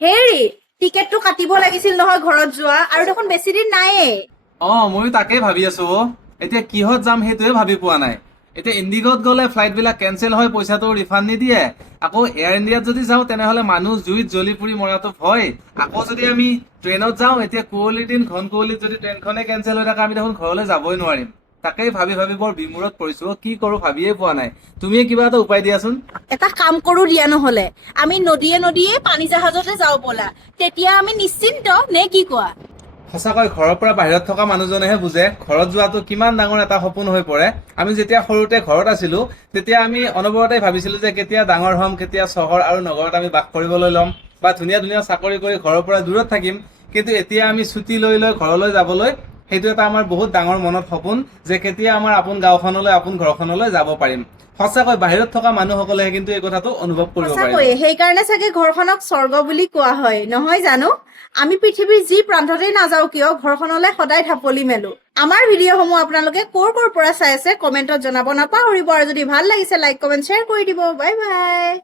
হেৰি, টিকেটটো কাটিব লাগিছিল নহয় ঘৰত যোৱা, আৰু দেখোন বেছি দিন নাইয়ে। অ, ময়ো তাকেই ভাবি আছো অ। এতিয়া কিহত যাম সেইটোৱে ভাবি পোৱা নাই। এতিয়া ইণ্ডিগত গ'লে ফ্লাইট বিলাক কেনচেল হয়, পইচাটো ৰিফাণ্ড নিদিয়ে। আকৌ এয়াৰ ইণ্ডিয়াত যদি যাওঁ, তেনেহলে মানুহ জুইত জ্বলি পুৰি মৰাটো ভয়। আকৌ যদি আমি ট্ৰেইনত যাওঁ, এতিয়া কুঁৱলীৰ দিন ঘন কুঁৱলীত যদি ট্ৰেইনখনে কেনচেল হৈ থাকে, আমি দেখোন ঘৰলৈ যাবই নোৱাৰিম। তাকেই ভাবি ভাবি বৰ বিমূৰত পৰিছো কি কৰো ভাবিয়ে পোৱা নাই। তুমিয়ে কিবা এটা উপায় দিয়াচোন। এটা কাম কৰো দিয়া নহলে। আমি নদীয়ে নদীয়ে পানী জাহাজতে যাওঁ ব'লা। তেতিয়া আমি নিশ্চিন্ত নে কি কোৱা? সঁচাকৈ ঘৰৰ পৰা বাহিৰত থকা মানুহজনেহে বুজে ঘৰত যোৱাটো কিমান ডাঙৰ এটা সপোন হৈ পৰে। আমি যেতিয়া সৰুতে ঘৰত আছিলো তেতিয়া আমি অনবৰতে ভাবিছিলো যে কেতিয়া ডাঙৰ হ'ম কেতিয়া চহৰ আৰু নগৰত আমি বাস কৰিবলৈ ল'ম বা ধুনীয়া ধুনীয়া চাকৰি কৰি ঘৰৰ পৰা দূৰত থাকিম। কিন্তু এতিয়া আমি ছুটি লৈ লৈ ঘৰলৈ যাবলৈ সেইটো এটা আমাৰ বহুত ডাঙৰ মনত সপোন যে কেতিয়া আমাৰ আপোন গাঁওখনলৈ আপোন ঘৰখনলৈ যাব পাৰিম। সঁচাকৈ বাহিৰত থকা মানুহসকলেহে কিন্তু এই কথাটো অনুভৱ কৰিব সঁচাকৈয়ে সেইকাৰণে চাগে ঘৰখনক স্বৰ্গ বুলি কোৱা হয় নহয় জানো? আমি পৃথিৱীৰ যি প্ৰান্ততেই নাযাওঁ কিয় ঘৰখনলৈ সদায় ঢাপলি মেলো। আমাৰ ভিডিঅ'সমূহ আপোনালোকে ক'ৰ ক'ৰ পৰা চাই আছে কমেণ্টত জনাব নাপাহৰিব আৰু যদি ভাল লাগিছে লাইক কমেণ্ট শ্বেয়াৰ কৰি দিব। Bye bye.